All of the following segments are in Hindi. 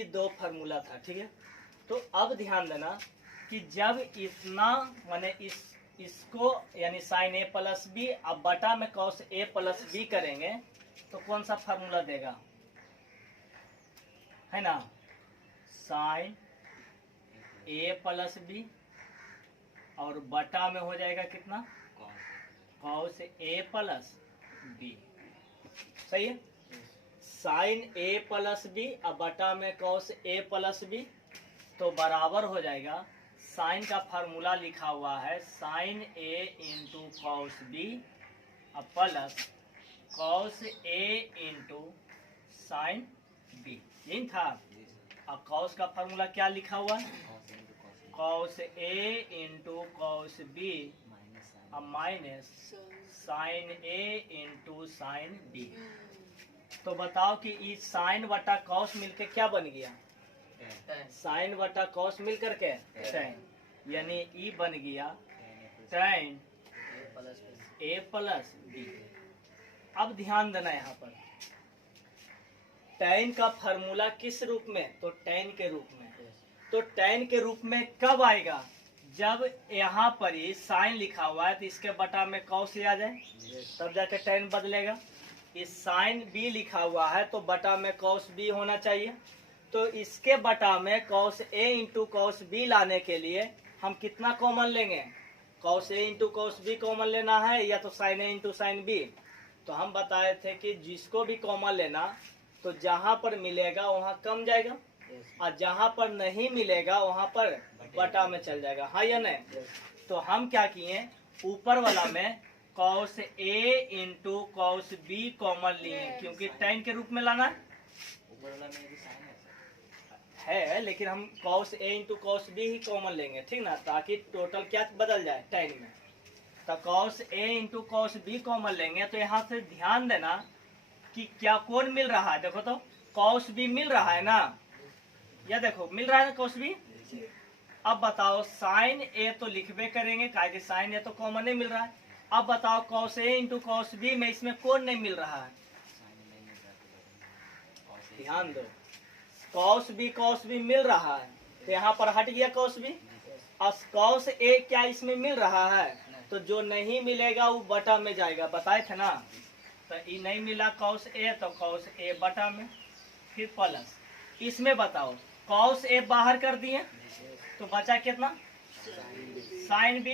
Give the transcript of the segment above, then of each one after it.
ही दो फार्मूला था, ठीक है। तो अब ध्यान देना कि जब इतना माने इसको यानी साइन ए प्लस बी अब बटा में कॉस ए प्लस बी करेंगे तो कौन सा फार्मूला देगा, है ना, साइन ए प्लस बी और बटा में हो जाएगा कितना, कॉस ए प्लस बी। सही है, साइन ए प्लस बी अब बटा में कॉस ए प्लस बी, तो बराबर हो जाएगा साइन का फार्मूला लिखा हुआ है साइन ए इंटू कॉस बी अब plus cos A into sine B, यही था। अब कॉस का फार्मूला क्या लिखा हुआ है, cos A into cos B अब माइनस साइन ए इंटू साइन बी। तो बताओ कि इस साइन बटा कॉस मिलके क्या बन गया, साइन बटा कॉस मिल करके टेन, यानी ई बन गया टेन ए प्लस बी। अब ध्यान देना यहाँ पर टेन का फार्मूला किस रूप में, तो टेन के रूप में। तो टेन के रूप में कब आएगा, जब यहाँ पर ही साइन लिखा हुआ है तो इसके बटा में कॉस आ जाए तब जाके टेन बदलेगा। इस साइन बी लिखा हुआ है तो बटा में कॉस बी होना चाहिए, तो इसके बटा में cos A into cos B लाने के लिए हम कितना कॉमन लेंगे, cos A into cos B common लेना है या तो साइन ए इंटू साइन बी। तो हम बताए थे कि जिसको भी कॉमन लेना तो जहां पर मिलेगा वहां कम जाएगा और जहां पर नहीं मिलेगा वहां पर बटा में चल जाएगा, हाँ या नहीं। तो हम क्या किए, ऊपर वाला में cos A into cos B common लिए क्योंकि टेन के रूप में लाना है, लेकिन हम cos A into cos B he common लेंगे, ठीक ना, ताकि टोटल क्या बदल जाए टेन में। तो cos A into cos B common लेंगे तो यहाँ से ध्यान देना कि क्या कौन मिल रहा है, देखो तो कॉस बी मिल रहा है ना, या देखो मिल रहा है ना कॉस बी। अब बताओ साइन ए तो लिखबे करेंगे काहे कि साइन ए तो कॉमन नहीं मिल रहा है। अब बताओ cos A into cos B में इसमें कौन नहीं मिल रहा है, ध्यान दो, कॉस बी मिल रहा है तो यहाँ पर हट गया कॉस बी। अब कॉस ए क्या इसमें मिल रहा है, तो जो नहीं मिलेगा वो बटा में जाएगा, बताए थे ना। तो ये नहीं मिला कॉस ए तो कॉस ए बटा में, फिर प्लस इसमें बताओ कॉस ए बाहर कर दिए तो बचा कितना, साइन बी।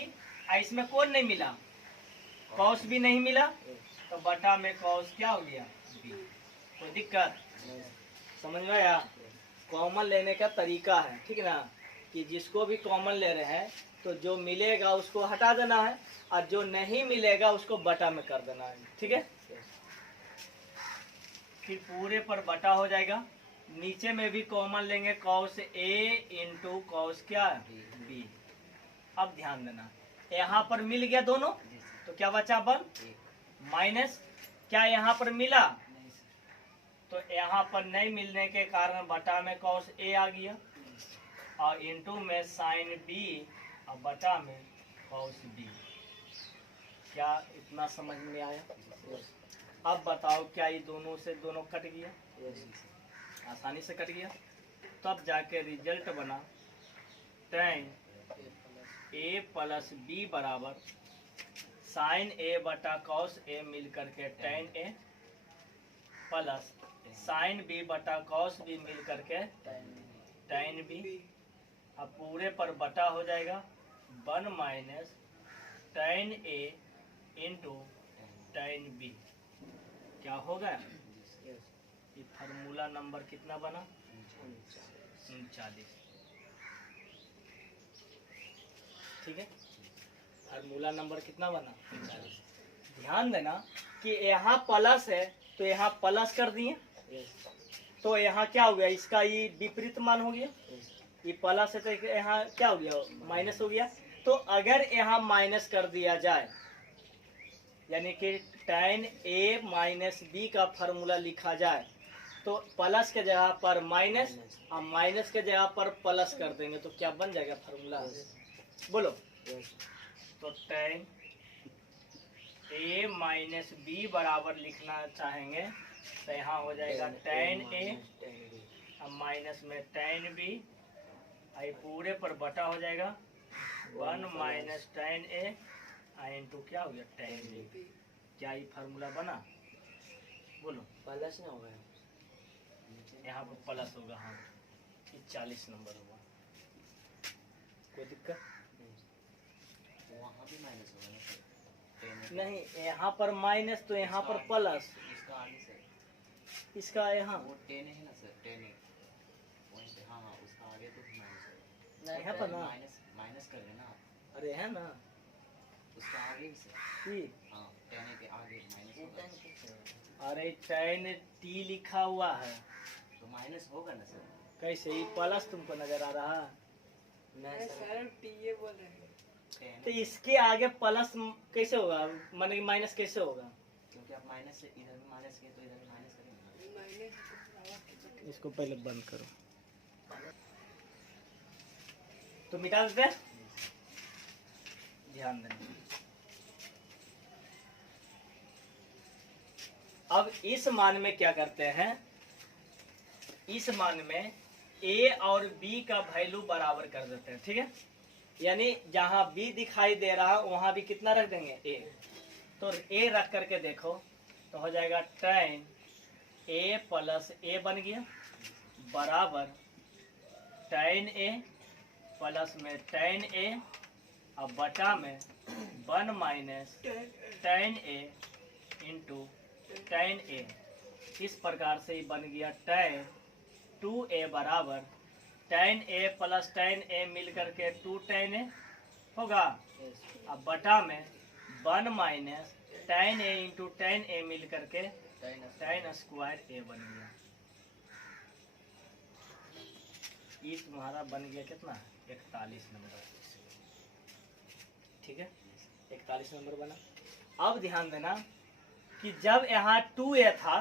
इसमें कौन नहीं मिला, कॉस भी नहीं मिला तो बटा में कॉस क्या हो गया बी। कोई दिक्कत समझ में आया, कॉमन लेने का तरीका है, ठीक ना, कि जिसको भी कॉमन ले रहे हैं तो जो मिलेगा उसको हटा देना है और जो नहीं मिलेगा उसको बटा में कर देना है, ठीक है। फिर पूरे पर बटा हो जाएगा, नीचे में भी कॉमन लेंगे कॉस ए इंटू कॉस क्या बी। अब ध्यान देना यहाँ पर मिल गया दोनों तो क्या बचा बन माइनस, क्या यहाँ पर मिला, तो यहाँ पर नहीं मिलने के कारण बटा में कॉस ए आ गया और इंटू में साइन बी और बटा में कॉस बी। क्या इतना समझ में आया? अब बताओ क्या ये दोनों से दोनों कट गया, आसानी से कट गया। तब जाके रिजल्ट बना tan ए प्लस बी बराबर साइन ए बटा कॉस ए मिल करके tan ए प्लस साइन बी बटा कॉस बी मिल करके tan बी। अब पूरे पर बटा हो जाएगा 1 माइनस tan ए इंटू tan बी। क्या होगा, ये फार्मूला नंबर कितना बना 39, ठीक है। फार्मूला नंबर कितना बना 39। ध्यान देना कि यहाँ प्लस है तो यहाँ प्लस कर दिए तो यहाँ क्या हो गया, इसका ये विपरीत मान हो गया, ये प्लस है तो यहाँ क्या हो गया माइनस हो गया। तो अगर यहाँ माइनस कर दिया जाए यानी कि tan ए माइनस बी का फार्मूला लिखा जाए तो प्लस के जगह पर माइनस और माइनस के जगह पर प्लस कर देंगे तो क्या बन जाएगा फार्मूला, बोलो। तो tan ए माइनस बी बराबर लिखना चाहेंगे तो यहाँ हो जाएगा tan ए अब माइनस में tan b, आई पूरे पर बटा हो जाएगा 1 माइनस tan a इंटू क्या हो गया tan b। क्या ये फार्मूला बना? बोलो। प्लस ना होगा, यहाँ पर प्लस होगा। हाँ, ये 40 नंबर होगा। कोई दिक्कत वहाँ भी माइनस होगा ना सर? नहीं, यहाँ पर माइनस तो यहाँ पर प्लस। इसका आगे से इसका यहाँ वो 10 है ना सर, 10 है वहीं पे। हाँ हाँ, उसका आगे तो माइनस होगा। नहीं, यहाँ पर ना माइनस माइनस कर लेना आप। अरे है ना उसका आगे से ये। हाँ, 10 के आगे माइनस होगा। अरे tan t लिखा हुआ है तो माइनस होगा ना सर? कैसे? ये प्लस तुमको नजर आ रहा है? नहीं सर, टी बोल रहे हैं। तो इसके आगे प्लस कैसे होगा, माने माइनस कैसे होगा? क्योंकि आप माइनस से इधर भी माइनस किए तो इधर भी माइनस करेंगे। इसको पहले बंद करो तो मिटा देते। ध्यान देना। अब इस मान में क्या करते हैं, इस मान में a और b का वैल्यू बराबर कर देते हैं। ठीक है, यानी जहां b दिखाई दे रहा है वहां भी कितना रख देंगे a। तो a रख करके देखो तो हो जाएगा tan a प्लस a बन गया बराबर tan a प्लस में tan a अब बटा में 1 minus tan a into tan a। इस प्रकार से ही बन गया tan 2a बराबर tan a plus tan a मिल करके 2 tan a होगा। अब बटा में 1 minus tan a into tan a मिल करके tan स्क्वायर a बन गया। ये तुम्हारा बन गया कितना? 41 नंबर। ठीक है, 41 नंबर बना। अब ध्यान देना कि जब यहाँ 2a था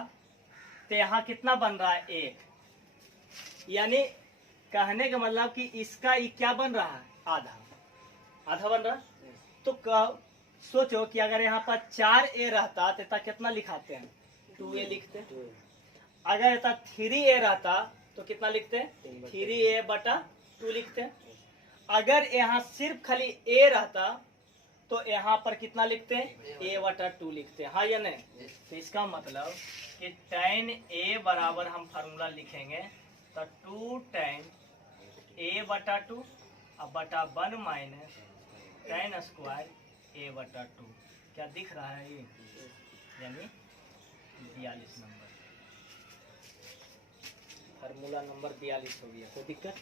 तो यहाँ कितना बन रहा है? 1। यानी कहने का मतलब कि इसका ये क्या बन रहा है? आधा। आधा बन रहा। तो सोचो कि अगर यहाँ पर 4a रहता तो कितना लिखाते हैं? 2a लिखते। अगर यहाँ 3a रहता तो कितना लिखते? 3a बटा 2 लिखते। अगर यहाँ सिर्फ खाली a रहता तो यहाँ पर कितना लिखते हैं? a बटा 2 लिखते हैं। हाँ या नहीं? तो इसका मतलब कि tan a बराबर हम फार्मूला लिखेंगे तो 2 tan a बटा 2 अब बटा 1 माइनस tan स्क्वायर a बटा 2। क्या दिख रहा है ये? यानी 42 नंबर, फार्मूला नंबर 42 हो गया। कोई दिक्कत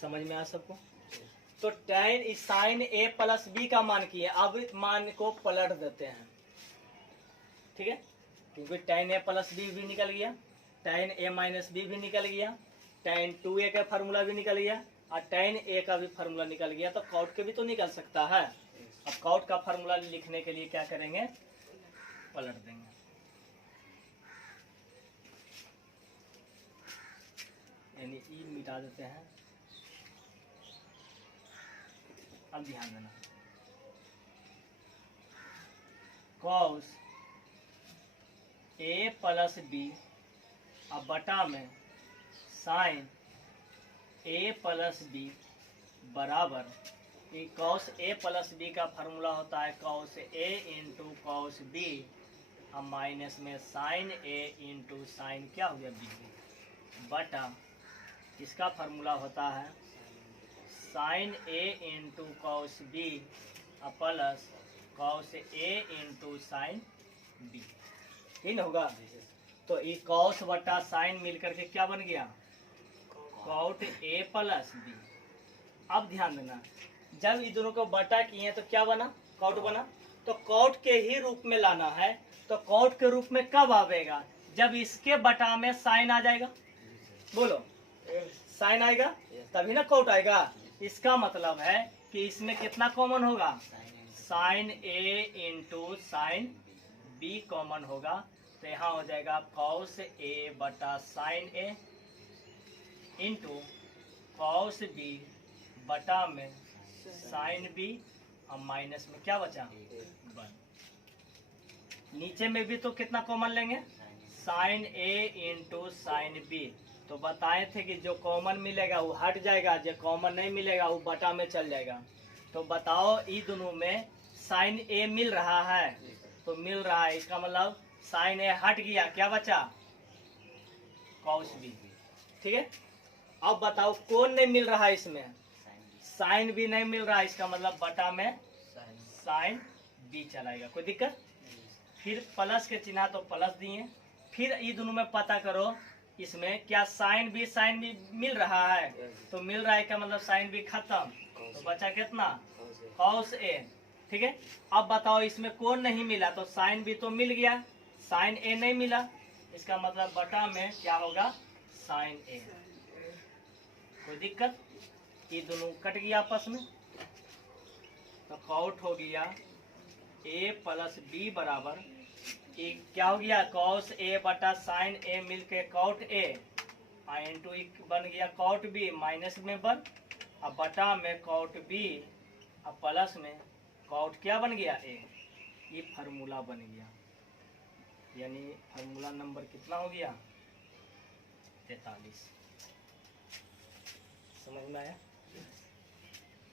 समझ में आ सबको? तो tan sine a plus b का मान किए, अब मान को पलट देते हैं। ठीक है, क्योंकि tan a प्लस b भी निकल गया, tan a माइनस b भी निकल गया, tan 2a का फार्मूला भी निकल गया और tan a का भी फार्मूला निकल गया। तो कॉट के भी तो निकल सकता है। अब कॉट का फार्मूला लिखने के लिए क्या करेंगे? पलट देंगे। यानी ई मिटा देते हैं। अब ध्यान देना, cos a प्लस b अब बटा में साइन a प्लस b बराबर cos a प्लस b का फार्मूला होता है cos a into cos b अब माइनस में साइन a इंटू साइन क्या हो गया b बटा इसका फार्मूला होता है sine a into cos b plus cos a into sine b। ठीक ना होगा? तो ये कॉस बटा साइन मिल करके क्या बन गया? Cot a plus b। अब ध्यान देना, जब ये दोनों को बटा किए तो क्या बना? कॉट बना। तो कॉट के ही रूप में लाना है। तो कॉट के रूप में कब आवेगा? जब इसके बटा में साइन आ जाएगा। बोलो, साइन आएगा तभी ना कॉट आएगा। इसका मतलब है कि इसमें कितना कॉमन होगा? Sine a into sine b common होगा। तो यहाँ हो जाएगा कॉस a बटा sine a into cos b बटा में साइन b और माइनस में क्या बचा? 1। नीचे में भी तो कितना कॉमन लेंगे? Sine a into sine b तो बताए थे कि जो कॉमन मिलेगा वो हट जाएगा, जो कॉमन नहीं मिलेगा वो बटा में चल जाएगा। तो बताओ ई दोनों में साइन ए मिल रहा है, तो मिल रहा है, इसका मतलब साइन ए हट गया, क्या बचा? Cos b. ठीक है, अब बताओ कौन नहीं मिल रहा है इसमें? साइन भी नहीं मिल रहा है, इसका मतलब बटा में साइन बी चलाएगा, कोई दिक्कत? फिर प्लस के चिन्ह तो प्लस दिए, फिर ये दोनों में पता करो इसमें क्या साइन भी मिल रहा है, तो मिल रहा है, क्या मतलब साइन भी खत्म, तो बचा कितना? Cos A. ठीक है, अब बताओ इसमें कौन नहीं मिला, तो साइन भी तो मिल गया, साइन ए नहीं मिला, इसका मतलब बटा में क्या होगा? साइन ए। कोई दिक्कत? ये दोनों कट गया आपस में, तो कॉट हो गया ए प्लस बी बराबर क्या हो गया? कॉस ए बटा साइन ए मिलके कॉट ए, इंटू बन गया कॉट बी माइनस में बन, अब बटा में कॉट बी, अब प्लस में कॉट क्या बन गया? ए। ये फार्मूला बन गया, यानी फार्मूला नंबर कितना हो गया? 43। समझ में आया?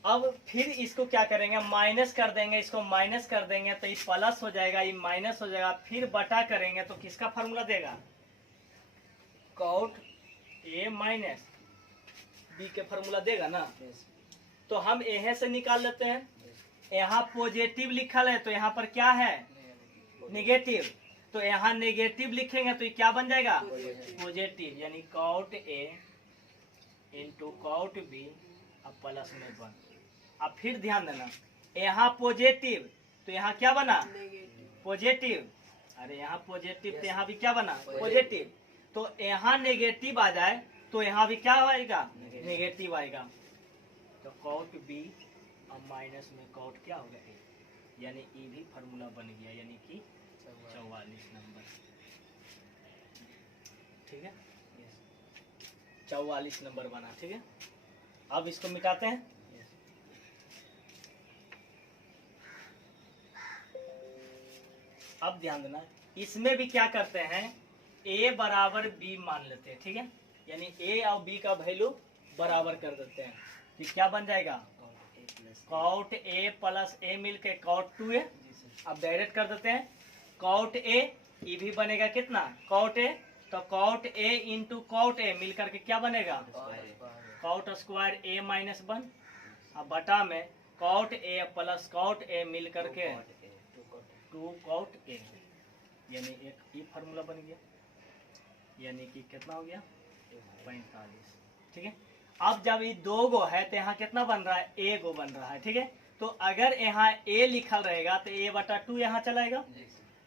अब फिर इसको क्या करेंगे? माइनस कर देंगे, इसको माइनस कर देंगे तो ये प्लस हो जाएगा, ये माइनस हो जाएगा, फिर बटा करेंगे तो किसका फार्मूला देगा? कॉट ए माइनस बी के फार्मूला देगा ना। तो हम यहां से निकाल लेते हैं, यहाँ पॉजिटिव लिखल है तो यहाँ पर क्या है? नेगेटिव, तो यहाँ नेगेटिव लिखेंगे तो ये क्या बन जाएगा? पॉजिटिव, यानी cot a into cot b, अब प्लस में बन। अब फिर ध्यान देना, यहाँ पॉजिटिव तो यहाँ क्या बना? पॉजिटिव, अरे यहाँ पॉजिटिव तो यहाँ भी क्या बना? पॉजिटिव, तो यहाँ नेगेटिव आ जाए तो यहाँ भी क्या आएगा? नेगेटिव आएगा, तो कॉट बी अब माइनस में कॉट क्या होगा? ए, यानी ई भी फार्मूला बन गया, यानी कि 44 नंबर। ठीक है, 44 नंबर बना। ठीक है, अब इसको मिटाते हैं। अब ध्यान देना, इसमें भी क्या करते हैं? a बराबर b मान लेते हैं। ठीक है, यानी a और b का वैल्यू बराबर कर देते हैं, तो क्या बन जाएगा? कॉट a प्लस a मिलके कॉट 2a। अब डायरेक्ट कर देते हैं, कॉट a, ये भी बनेगा कितना? कॉट a, तो cot a into cot a मिल करके क्या बनेगा? कॉट स्क्वायर a माइनस 1, अब बटा में cot a plus cot a मिल करके 2 कॉट a, यानी एक ये फार्मूला बन गया, यानी कि कितना हो गया? 45। ठीक है, अब जब ये 2 गो है तो यहाँ कितना बन रहा है? a गो बन रहा है। ठीक है, तो अगर यहाँ a लिखल रहेगा तो a बटा 2 यहाँ चलाएगा,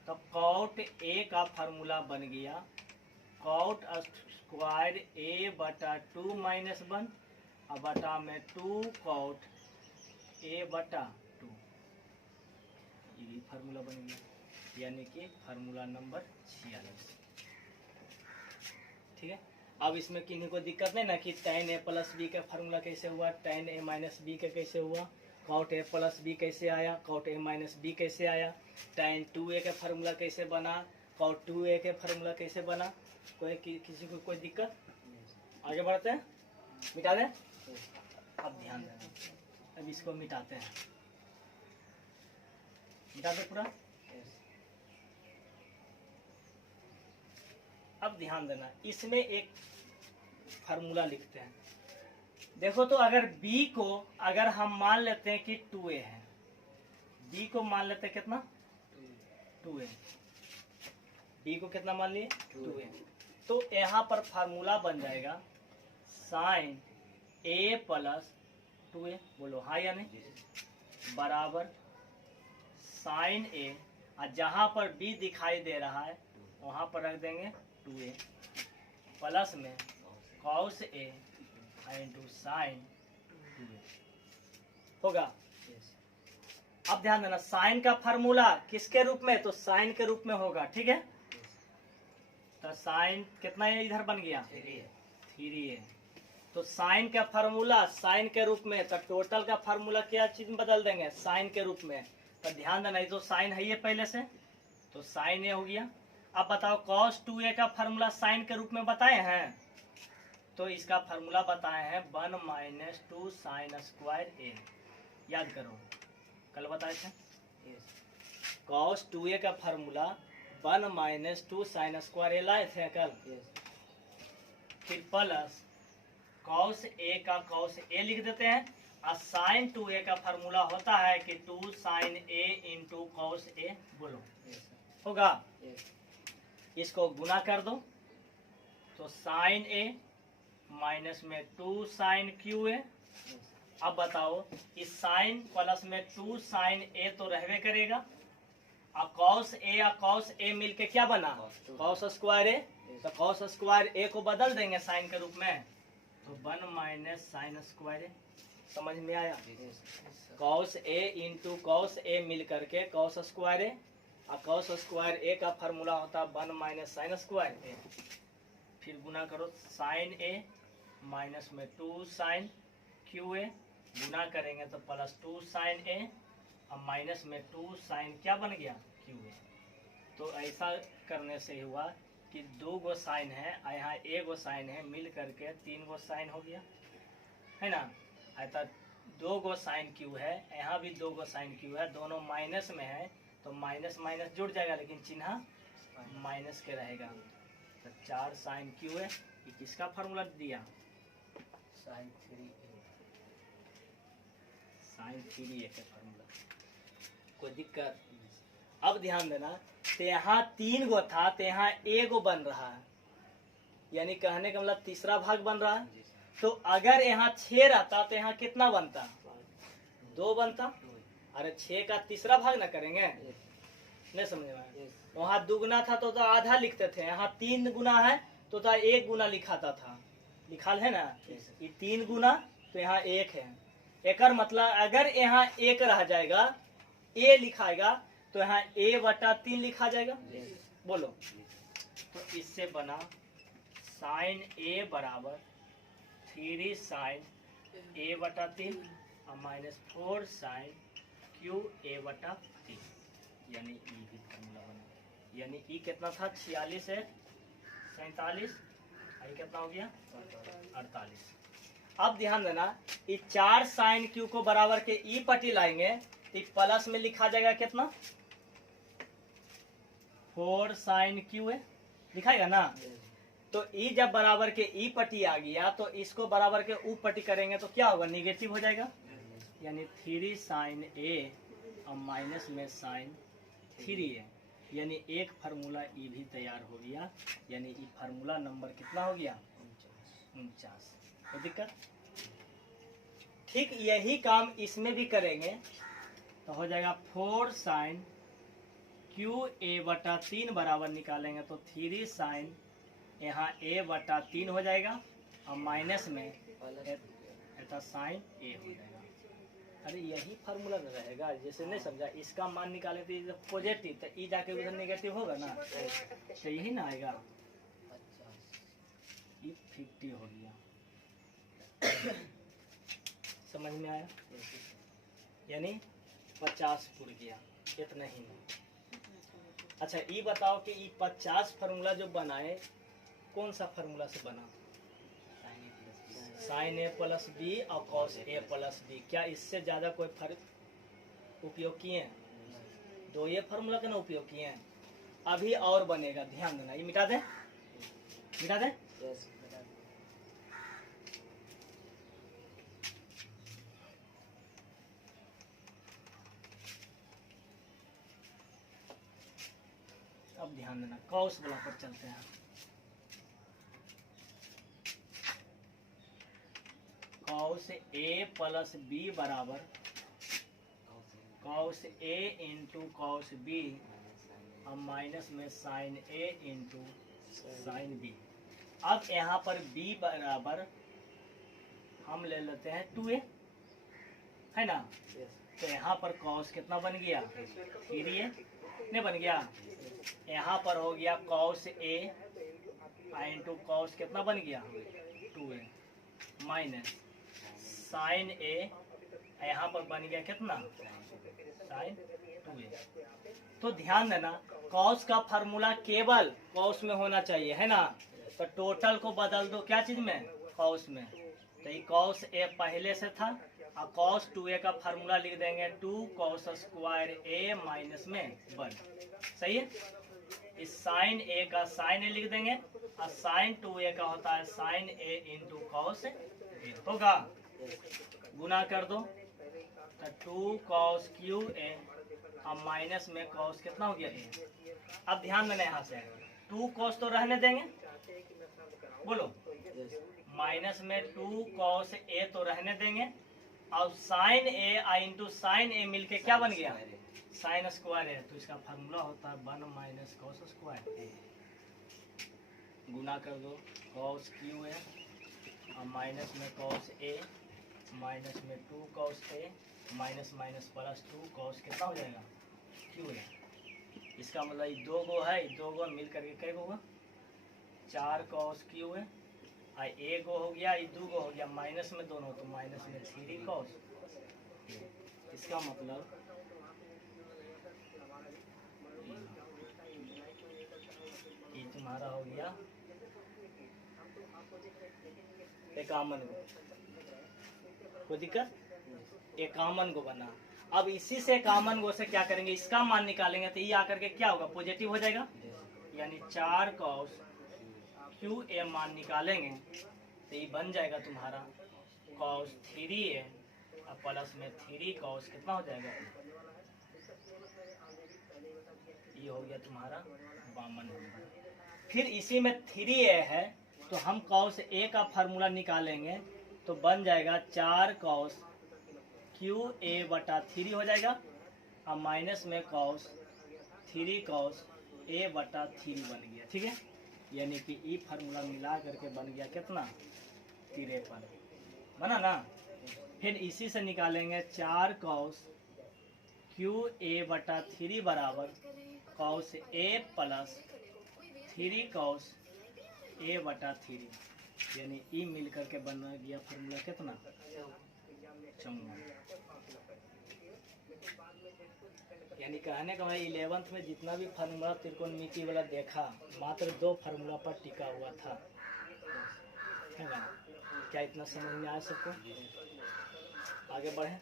तो कॉट a का फार्मूला बन गया कॉट स्क्वायर a बटा 2 माइनस 1, अब बटा में 2 कॉट a बटा 2, ये फार्मूला बन गया, यानी कि फार्मूला नंबर 46। ठीक है, अब इसमें किन्हीं को दिक्कत नहीं ना कि tan a प्लस बी का फार्मूला कैसे हुआ, tan a माइनस बी का कैसे हुआ, कॉट a प्लस बी कैसे आया, कॉट a माइनस बी कैसे आया, tan 2a का फार्मूला कैसे बना, कॉट 2a का फार्मूला कैसे बना? किसी को कोई दिक्कत? आगे बढ़ते हैं, मिटा दें। अब ध्यान देना, अब इसको मिटाते हैं, मिटा दे पूरा। अब ध्यान देना, इसमें एक फार्मूला लिखते हैं। देखो तो अगर b को अगर हम मान लेते हैं कि 2a है, b को मान लेते हैं कितना? 2a, b को कितना मान लिए? 2a, तो यहाँ पर फार्मूला बन जाएगा साइन a प्लस 2a, बोलो हाँ या नहीं, बराबर साइन a, और जहाँ पर b दिखाई दे रहा है वहाँ पर रख देंगे 2a प्लस में cos a into sign 2a होगा। अब ध्यान देना, साइन का फार्मूला किसके रूप में? तो साइन के रूप में होगा। ठीक है, तो साइन कितना है? इधर बन गया 3a, तो साइन का फार्मूला साइन के रूप में, तो टोटल का फार्मूला क्या चीज में बदल देंगे? साइन के रूप में। तो ध्यान देना, ये तो साइन है ये पहले से, तो साइन ए हो गया। अब बताओ cos 2a का फार्मूला साइन के रूप में बताए हैं, तो इसका फार्मूला बताए हैं 1 माइनस 2 साइन स्क्वायर ए। याद करो, कल बताए थे कॉस 2a का फार्मूला 1 माइनस 2 साइन स्क्वायर ए लाए थे कल। फिर प्लस कॉस ए का कॉस ए लिख देते हैं, और साइन 2a का फार्मूला होता है कि 2 sign A into cos A. बोलो होगा। इसको गुना कर दो तो साइन ए माइनस में 2 साइन क्यू ए। अब बताओ, इस साइन प्लस में 2 साइन ए तो रहबे करेगा, और कॉस ए और कॉस ए मिलके क्या बना, कॉस स्क्वायर ए। तो कॉस स्क्वायर ए को बदल देंगे साइन के रूप में, तो 1 माइनस साइन स्क्वायर ए। समझ में आया? Cos A into cos A मिल करके कॉस स्क्वायर ए, और कॉस स्क्वायर ए का फार्मूला होता है 1 माइनस साइन स्क्वायर ए। फिर गुना करो, साइन ए माइनस में 2 साइन क्यू ए, गुना करेंगे तो प्लस 2 साइन ए, और माइनस में 2 साइन क्या बन गया, क्यू ए। तो ऐसा करने से हुआ कि 2 गो साइन है, यहाँ 1 गो साइन है, मिल करके 3 गो साइन हो गया, है ना। ऐसा 2 गो साइन क्यू है, यहाँ भी 2 गो साइन क्यू है, दोनों माइनस में है, तो माइनस माइनस जुड़ जाएगा, लेकिन चिन्ह माइनस के रहेगा। तो 4 साइन क्यू है, ये किसका फार्मूला दिया, साइन 3a का फार्मूला। कोई दिक्कत? अब ध्यान देना, तो यहाँ 3 गो था, तो यहाँ 1 गो बन रहा है, यानी कहने का मतलब तीसरा भाग बन रहा है। तो अगर यहाँ 6 रहता तो यहाँ कितना बनता, 2 बनता। अरे 6 का तीसरा भाग ना करेंगे, नहीं समझ में आया? वहाँ दुगुना था तो आधा लिखते थे, यहाँ 3 गुना है तो 1 गुना लिखाता था, लिखाल है ना। ये 3 गुना तो यहाँ 1 है। एक मतलब अगर यहाँ 1 रह जाएगा, ए लिखाएगा, तो यहाँ a/3 लिखा जाएगा। बोलो, तो इससे बना साइन ए बराबर 3 साइन a/3 और माइनस 4 साइन क्यू a/3, यानी ई भी फॉर्मूला बना। यानी ई कितना था, 46 है 47, आई कितना हो गया 48। अब ध्यान देना, ये 4 साइन क्यू को बराबर के ई पट्टी लाएंगे तो प्लस में लिखा जाएगा कितना, 4 साइन क्यू है, दिखाएगा ना। तो ई जब बराबर के ई पट्टी आ गया तो इसको बराबर के ऊ पट्टी करेंगे तो क्या होगा, निगेटिव हो जाएगा। यानी 3 साइन ए और माइनस में साइन 3a, यानी एक फार्मूला ई भी तैयार हो गया। यानी ई फार्मूला नंबर कितना हो गया, 49। कोई दिक्कत? ठीक यही काम इसमें भी करेंगे तो हो जाएगा 4 साइन क्यू a/3 बराबर निकालेंगे तो 3 साइन यहाँ a/3 हो जाएगा, और माइनस में साइन ए हो जाएगा। अरे यही फार्मूला रहेगा, जैसे नहीं समझा, इसका मान निकाले तो पॉजिटिव, तो ई जाके उधर नेगेटिव होगा ना, तो यही ना आएगा। ये 50 हो गया। समझ में आया? यानी 50 पुर गया, इतना ही नहीं। अच्छा ये बताओ कि ये 50 फार्मूला जो बनाए कौन सा फार्मूला से बना, साइन ए प्लस बी और कॉस ए प्लस बी। क्या इससे ज्यादा कोई फर्क उपयोग किए हैं? 2 ये फार्मूला का ना उपयोग किए हैं। अभी और बनेगा, ध्यान देना। ये मिटा दे, मिटा दे। अब ध्यान देना, कॉस वाला पर चलते हैं। कॉस ए प्लस बी बराबर cos A into cos B और माइनस में साइन ए इंटू साइन बी। अब यहाँ पर b बराबर हम ले लेते हैं 2a, है ना। तो यहाँ पर कॉस कितना बन गया, 3a नहीं बन गया। यहाँ पर हो गया कॉस ए इंटू कॉस कितना बन गया, 2a माइनस साइन ए, यहाँ पर बन गया कितना, साइन 2a। तो ध्यान देना, कॉस का फार्मूला केवल कॉस में होना चाहिए, है ना। तो टोटल को बदल दो क्या चीज में, कॉस में, तो ये कॉस ए पहले से था, और कॉस 2a का फार्मूला लिख देंगे 2 कॉस स्क्वायर ए माइनस में 1। सही है। इस साइन ए का साइन ए लिख देंगे, और साइन 2a का होता है sign A into cos A. होगा, गुना कर दो तो 2 कॉस क्यू ए, अब माइनस में कॉस कितना हो गया ए। अब ध्यान देना यहाँ से 2 कॉस तो रहने देंगे, बोलो माइनस में 2 कॉस ए तो रहने देंगे, और साइन ए इंटू साइन ए मिलके क्या बन गया, साइन स्क्वायर है। तो इसका फार्मूला होता है 1 माइनस कॉस स्क्वायर ए। गुना कर दो कॉस क्यू ए और माइनस में कॉस ए, माइनस में 2 cos A, minus minus plus 2 cos कितना हो जाएगा क्यू ए। इसका मतलब ये 2 गो है, 2 गो मिल करके क्या होगा 4 कॉस क्यू ए, और ए गो हो गया, ये 2 गो हो गया, माइनस में दोनों तो माइनस में 3 कॉस। इसका मतलब ये तुम्हारा हो गया इक्यावन गो। कोई दिक्कत, 51 गो बना। अब इसी से 51 गो से क्या करेंगे, इसका मान निकालेंगे तो ये आकर के क्या होगा, पॉजिटिव हो जाएगा, यानी 4 कॉस क्यू ए मान निकालेंगे तो ये बन जाएगा तुम्हारा कॉस 3a और प्लस में 3 कॉस कितना हो जाएगा, ये हो गया तुम्हारा 52। फिर इसी में 3a है तो हम कॉस ए का फार्मूला निकालेंगे तो बन जाएगा 4 कॉस क्यू ए बटा 3 हो जाएगा, और माइनस में कॉस 3 कॉस ए बटा 3 बन गया। ठीक है, यानी कि ई फार्मूला मिला करके बन गया कितना 53 बना ना। फिर इसी से निकालेंगे 4 कॉस क्यू ए बटा 3 बराबर cos A plus 3 cos A बटा 3, यानी ई मिल करके बन गया फार्मूला कितना 54। यानी कहने का भाई 11th में जितना भी फार्मूला त्रिकोणमिति वाला देखा मात्र 2 फार्मूला पर टिका हुआ था, है ना। क्या इतना समझ में आया सबको? आगे बढ़े,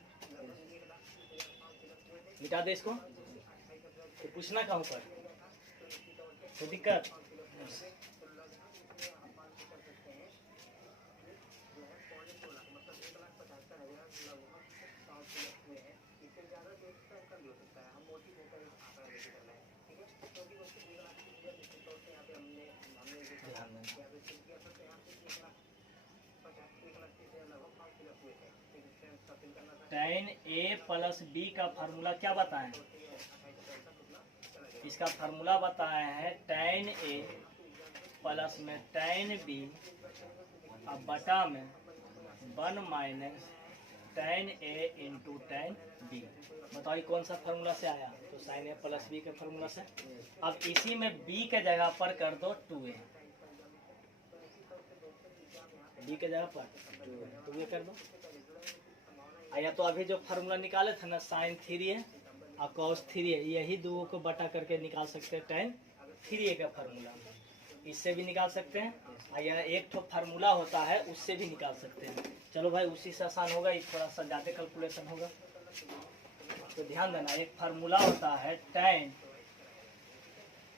मिटा दे इसको, तो पूछना कहाँ पर तो दिक्कत। tan a प्लस b का फार्मूला क्या बताएं, इसका फार्मूला बताए हैं tan a प्लस में tan b अब बटा में 1 minus tan a into tan b। बताइए कौन सा फार्मूला से आया, तो sin a प्लस b के फार्मूला से। अब इसी में b के जगह पर कर दो 2a, b के जगह पर 2a कर दो। या तो अभी जो फार्मूला निकाले थे ना साइन 3 है और कॉस 3 है, यही दो को बटा करके निकाल सकते हैं tan 3a का फार्मूला, इससे भी निकाल सकते हैं। या एक तो फार्मूला होता है उससे भी निकाल सकते हैं। चलो भाई उसी से आसान होगा, ये थोड़ा सा ज़्यादा कैलकुलेशन होगा तो ध्यान देना। एक फार्मूला होता है tan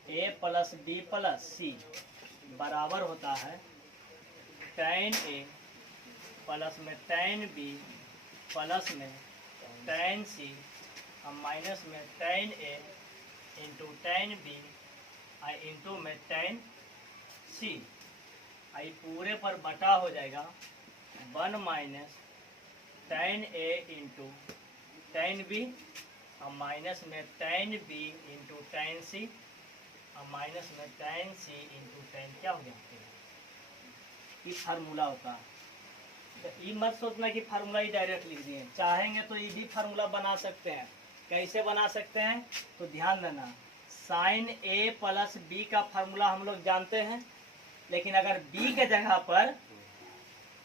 a plus b plus c बराबर होता है tan a प्लस में tan b प्लस में tan c और माइनस में tan a into tan b और इंटू में tan c, आई पूरे पर बटा हो जाएगा 1 minus tan a into tan b और माइनस में tan b into tan c और माइनस में tan c इंटू tan क्या हो गया, ये फार्मूला होता है। तो ये मत सोचना कि फार्मूला ही डायरेक्ट लिख दिए, चाहेंगे तो ये भी फार्मूला बना सकते हैं। कैसे बना सकते हैं तो ध्यान देना, साइन ए प्लस बी का फार्मूला हम लोग जानते हैं, लेकिन अगर बी के जगह पर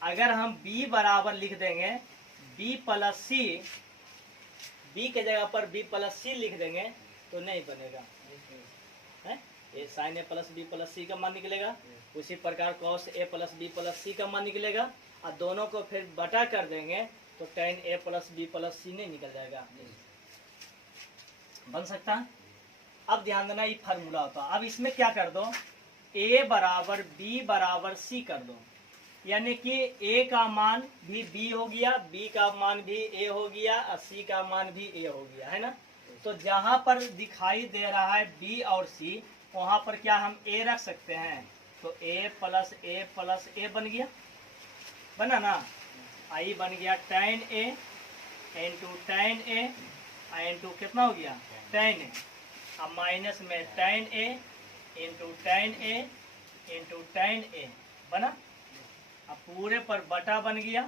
अगर हम बी बराबर लिख देंगे बी प्लस सी, बी के जगह पर बी प्लस सी लिख देंगे तो नहीं बनेगा है। ए साइन ए प्लस बी प्लस सी का मान निकलेगा। उसी प्रकार cos A plus b plus सी का मान निकलेगा, और दोनों को फिर बटा कर देंगे तो टेन ए प्लस बी प्लस सी नहीं निकल जाएगा, बन सकता है। अब ध्यान देना, ये फार्मूला होता है। अब इसमें क्या कर दो, ए बराबर बी बराबर सी कर दो, यानी कि ए का मान भी बी हो गया, बी का मान भी ए हो गया, और सी का मान भी ए हो गया, है ना। तो जहां पर दिखाई दे रहा है बी और सी, वहां पर क्या हम ए रख सकते हैं, तो ए प्लस ए बन गया, बना ना। आई बन गया tan ए इंटू tan ए इंटू कितना हो गया tan ए, अब माइनस में tan ए इंटू tan ए इंटू tan ए बना। अब पूरे पर बटा बन गया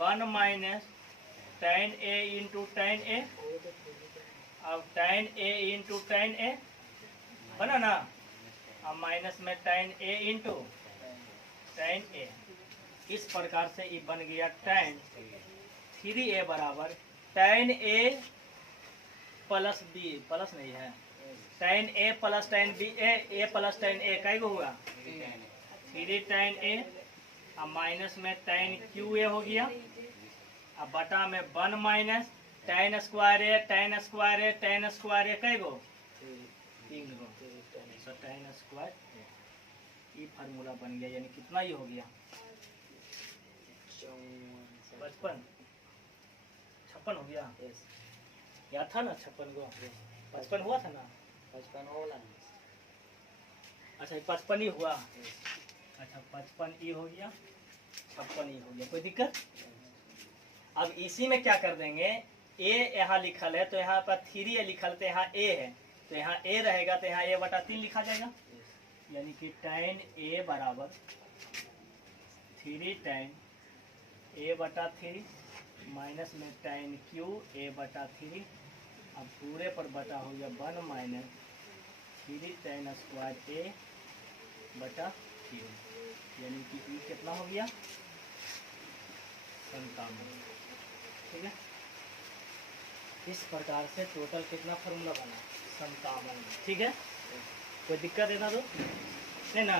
1 माइनस tan ए इंटू tan ए, अब tan ए इंटू tan ए बना ना। अब माइनस में tan ए इंटू tan ए, इस प्रकार से ये बन गया tan 3a बराबर tan a plus b, plus नहीं है, tan a plus tan b, a plus tan a कई गो हुआ 3 tan a, अब माइनस में tan qa हो गया, अब बटा में 1 minus tan square a tan square a tan square a कई गो 3 गो, तो tan स्क्वायर ये फार्मूला बन गया, यानी कितना ही हो गया 55 56 हो गया। याद था ना 56 को, 55 हुआ था ना, 55 होला। अच्छा 55 ही हुआ, अच्छा 55 ई हो गया, 56 ई हो गया, कोई दिक्कत। अब इसी में क्या कर देंगे, ए यहाँ लिखल है तो यहाँ पर 3 ए लिखल, तो यहाँ ए है तो यहाँ ए रहेगा, तो यहाँ ए बटा 3 लिखा जाएगा, यानी कि tan ए बराबर 3 tan ए बटा 3 माइनस में tan क्यू ए बटा 3, अब पूरे पर बटा हो गया 1 माइनस 3 tan स्क्वायर ए बटा 3, यानी कि ई कितना हो गया 57। ठीक है, इस प्रकार से टोटल कितना फार्मूला बना 57। ठीक है, कोई दिक्कत है ना, तो नहीं ना।